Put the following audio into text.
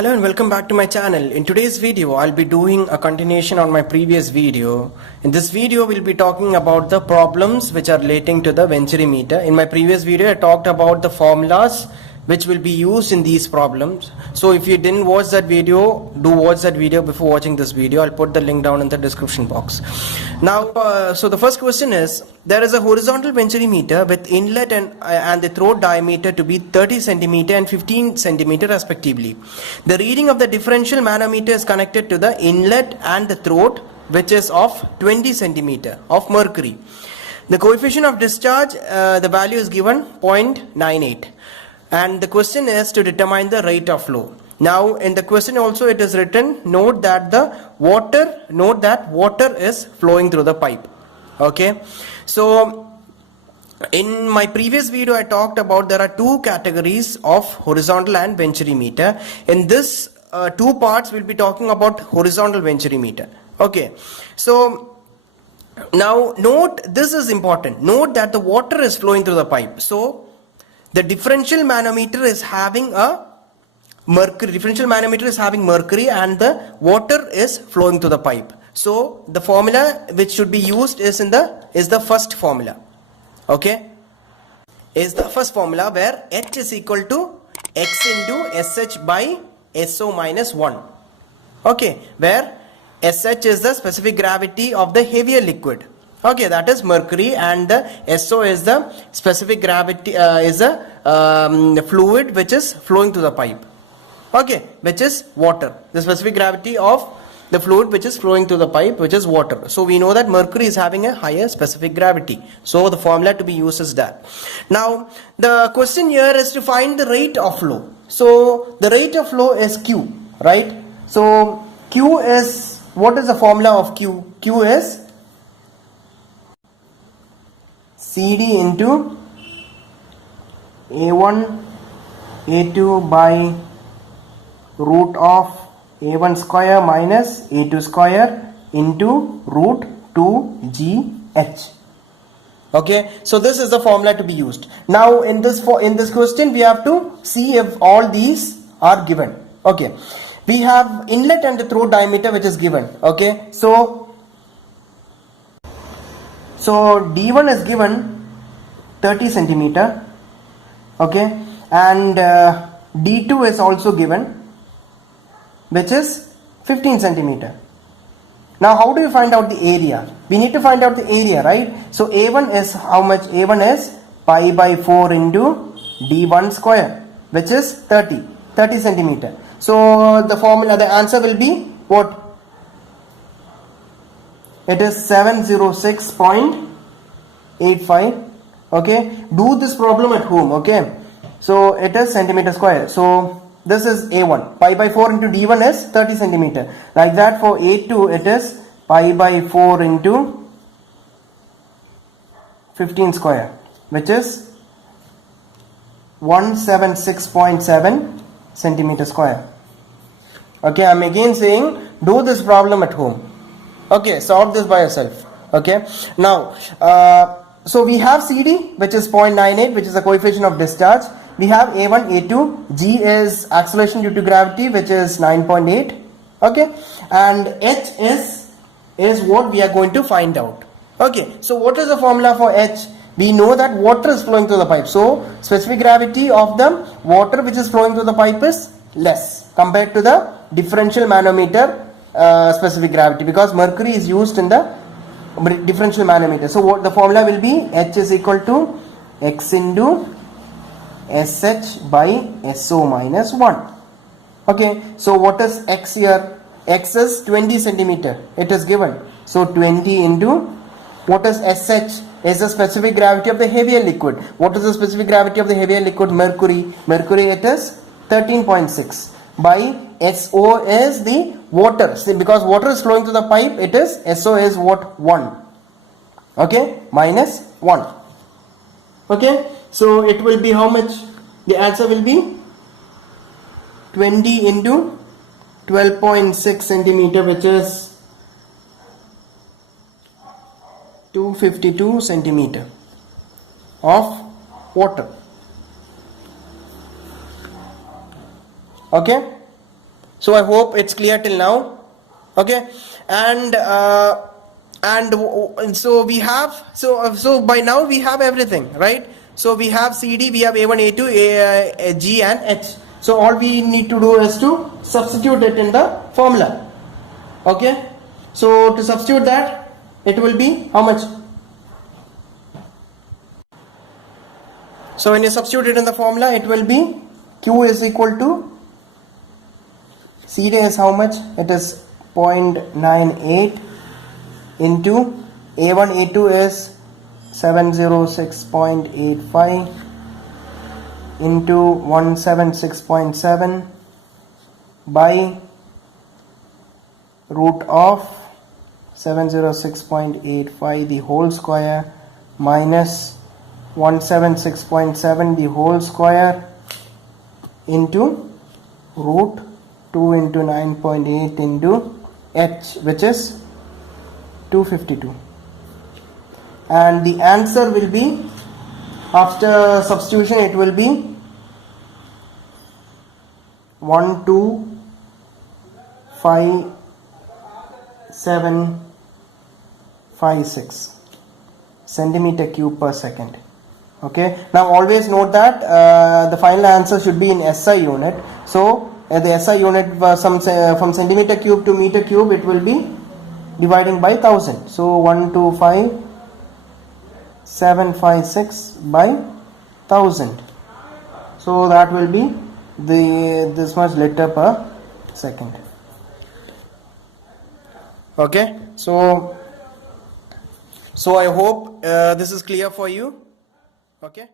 Hello and welcome back to my channel. In today's video, I'll be doing a continuation on my previous video. In this video, we'll be talking about the problems which are relating to the Venturi meter. In my previous video, I talked about the formulas which will be used in these problems. So if you didn't watch that video, do watch that video before watching this video. I'll put the link down in the description box. Now, so the first question is, there is a horizontal Venturi meter with inlet and the throat diameter to be 30 centimeter and 15 centimeter respectively. The reading of the differential manometer is connected to the inlet and the throat, which is of 20 centimeter of mercury. The coefficient of discharge, the value is given 0.98. And the question is to determine the rate of flow. Now in the question also it is written, note that water is flowing through the pipe. Okay, so in my previous video I talked about there are two categories of horizontal and Venturi meter. In this two parts we'll be talking about horizontal Venturi meter. Okay, so now note, this is important, note that the water is flowing through the pipe. So the differential manometer is having a mercury, and the water is flowing through the pipe. So the formula which should be used is the first formula. Okay, is the first formula where H is equal to X into SH by SO minus 1. Okay, where SH is the specific gravity of the heavier liquid. Okay, that is mercury, and the SO is the specific gravity is the fluid which is flowing through the pipe. Okay, which is water. The specific gravity of the fluid which is flowing through the pipe, which is water. So we know that mercury is having a higher specific gravity. So the formula to be used is that. Now the question here is to find the rate of flow. So the rate of flow is Q, right? So Q is, what is the formula of Q? Q is CD into A1 A2 by root of A1 square minus A2 square into root 2GH. Okay, so this is the formula to be used. Now in this question we have to see if all these are given. Okay, we have inlet and the throat diameter which is given. Okay, so D1 is given 30 centimeter, okay, and D2 is also given, which is 15 centimeter. Now how do you find out the area? We need to find out the area, right? So A1 is how much? A1 is pi by 4 into D1 square, which is 30 centimeter. So the formula, the answer will be what? It is 706.85. Okay, do this problem at home. Okay, so it is centimeter square. So this is A1, pi by 4 into D1 is 30 centimeter. Like that for A2 it is pi by 4 into 15 square, which is 176.7 centimeter square. Okay, I'm again saying do this problem at home. Okay, solve this by yourself. Okay, now so we have CD which is 0.98, which is the coefficient of discharge. We have A1, A2, G is acceleration due to gravity, which is 9.8. Okay, and H is what we are going to find out. Okay, so what is the formula for H? We know that water is flowing through the pipe. So specific gravity of the water which is flowing through the pipe is less compared to the differential manometer specific gravity, because mercury is used in the differential manometer. So what the formula will be? H is equal to X into SH by SO minus 1. Okay, so what is X here? X is 20 centimeter. It is given. So 20 into, what is SH? Is the specific gravity of the heavier liquid. What is the specific gravity of the heavier liquid? Mercury. Mercury, it is 13.6 by SO is the water. See, because water is flowing through the pipe, it is SO is what? 1. Okay, minus 1. Okay, so it will be how much? The answer will be 20 into 12.6 centimeter, which is 252 centimeter of water. Okay, So I hope it's clear till now. Okay, and so we have, so by now we have everything, right? So we have CD, we have A1, A2, G and H. So all we need to do is to substitute it in the formula. Okay, so to substitute that, it will be how much? So when you substitute it in the formula, it will be Q is equal to CD is how much? It is 0.98 into A1, A2 is 706.85 into 176.7 by root of 706.85 the whole square minus 176.7 the whole square into root 2 into 9.8 into H, which is 252, and the answer will be, after substitution, it will be 125756 centimeter cube per second. Okay, now always note that the final answer should be in SI unit. So the SI unit from centimeter cube to meter cube, it will be dividing by 1000. So 125756 by 1000. So that will be this much liter per second. Okay, so I hope this is clear for you. Okay.